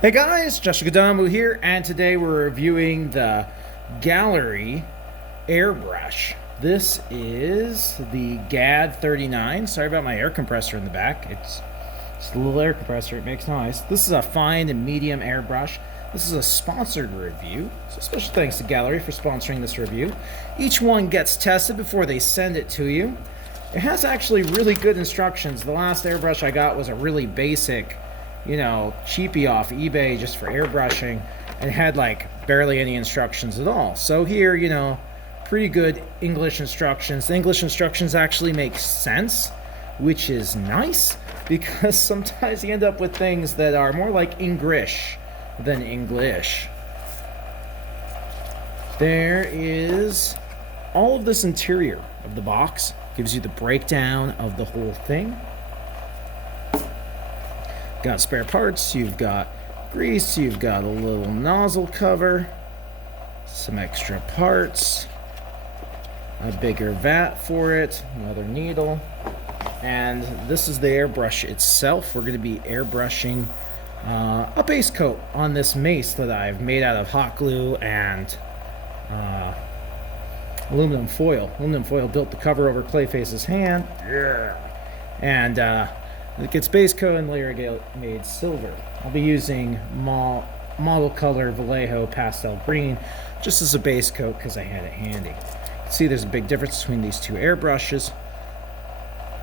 Hey guys, Joshua Gadamu here, and today we're reviewing the Gaahleri Airbrush. This is the Ghad 39. Sorry about my air compressor in the back. It's just a little air compressor, it makes noise. This is a fine and medium airbrush. This is a sponsored review, so special thanks to Gaahleri for sponsoring this review. Each one gets tested before they send it to you. It has actually really good instructions. The last airbrush I got was a really basic, cheapie off eBay just for airbrushing, and had like barely any instructions at all. So here, pretty good English instructions. The English instructions actually make sense, which is nice because sometimes you end up with things that are more like English than English. There is all of this interior of the box, gives you the breakdown of the whole thing. Got spare parts, you've got grease, you've got a little nozzle cover, some extra parts, a bigger vat for it, another needle, and this is the airbrush itself. We're going to be airbrushing a base coat on this mace that I've made out of hot glue and aluminum foil. Aluminum foil built the cover over Clayface's hand. Yeah. And it gets base coat and layer made silver. I'll be using model color Vallejo pastel green just as a base coat because I had it handy. See, there's a big difference between these two airbrushes.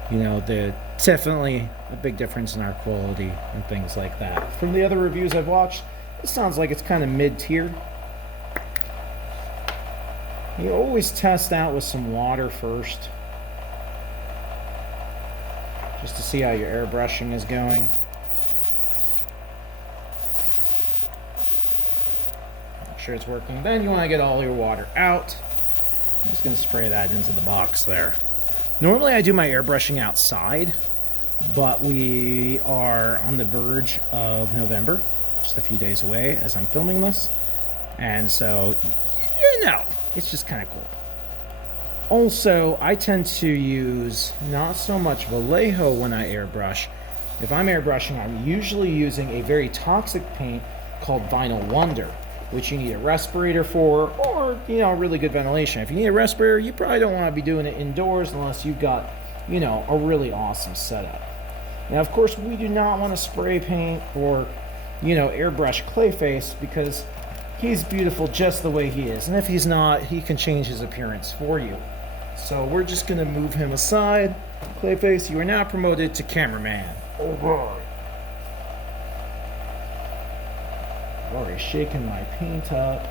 There's definitely a big difference in our quality and things like that. From the other reviews I've watched, it sounds like it's kind of mid-tier. You always test out with some water first, just to see how your airbrushing is going. Make sure it's working. Then you want to get all your water out. I'm just going to spray that into the box there. Normally I do my airbrushing outside, but we are on the verge of November, just a few days away as I'm filming this. And so, it's just kind of cool. Also, I tend to use not so much Vallejo when I airbrush. If I'm airbrushing, I'm usually using a very toxic paint called Vinyl Wonder, which you need a respirator for, or, really good ventilation. If you need a respirator, you probably don't want to be doing it indoors unless you've got, a really awesome setup. Now, of course, we do not want to spray paint or, airbrush Clayface because he's beautiful just the way he is. And if he's not, he can change his appearance for you. So we're just going to move him aside. Clayface, you are now promoted to cameraman. All right. I've already shaken my paint up.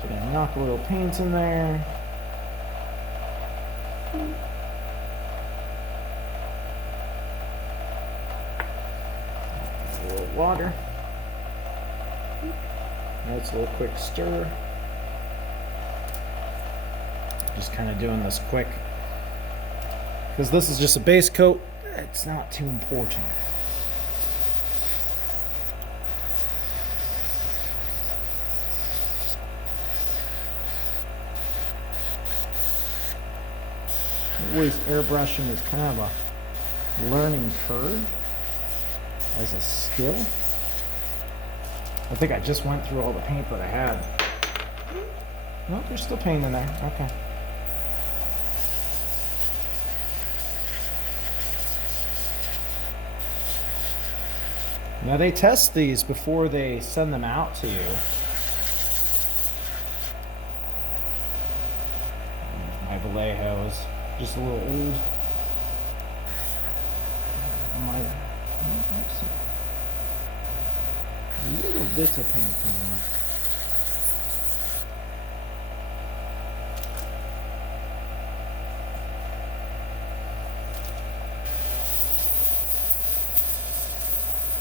So I'm going to knock a little paint in there. A little water. That's a little quick stir. Just kind of doing this quick because this is just a base coat. It's not too important. Always airbrushing is kind of a learning curve as a skill. I think I just went through all the paint that I had. Nope, there's still paint in there. Okay. Now they test these before they send them out to you. My Vallejo is just a little old. Little bits of paint coming up.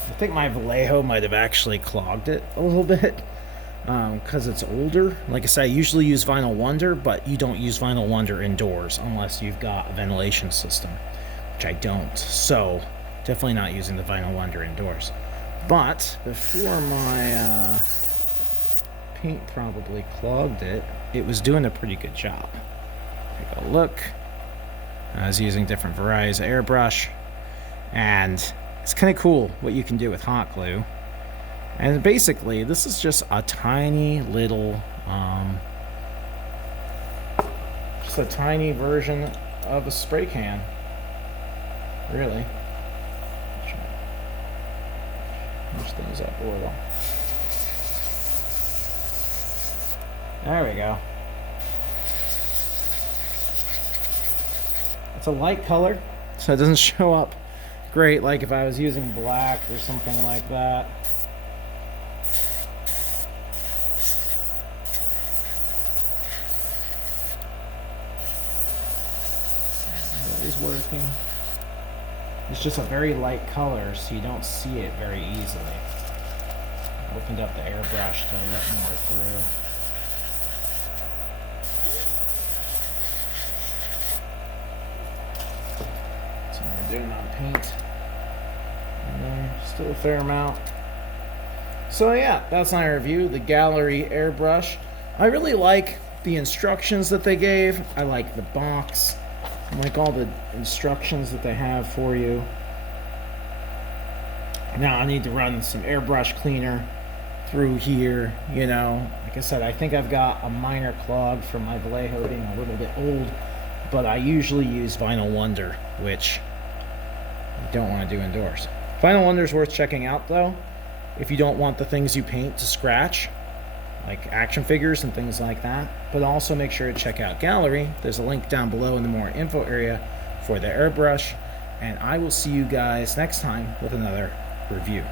I think my Vallejo might have actually clogged it a little bit because it's older. Like I said, I usually use Vinyl Wonder, but you don't use Vinyl Wonder indoors unless you've got a ventilation system, which I don't. So definitely not using the Vinyl Wonder indoors. But before my paint probably clogged it, it was doing a pretty good job. Take a look. I was using different varieties of airbrush, and it's kind of cool what you can do with hot glue. And basically, this is just a tiny little, just a tiny version of a spray can, really. Push things up a little. There we go. It's a light color, so it doesn't show up great like if I was using black or something like that. It is working. It's just a very light color, so you don't see it very easily. Opened up the airbrush to let more through. So we're doing on paint. And still a fair amount. So yeah, that's my review, the Gaahleri airbrush. I really like the instructions that they gave. I like the box. I like all the instructions that they have for you. Now I need to run some airbrush cleaner through here, you know. Like I said, I think I've got a minor clog from my Vallejo being a little bit old, but I usually use Vinyl Wonder, which I don't want to do indoors. Vinyl Wonder is worth checking out though, if you don't want the things you paint to scratch, like action figures and things like that. But also make sure to check out Gaahleri. There's a link down below in the more info area for the airbrush. And I will see you guys next time with another review.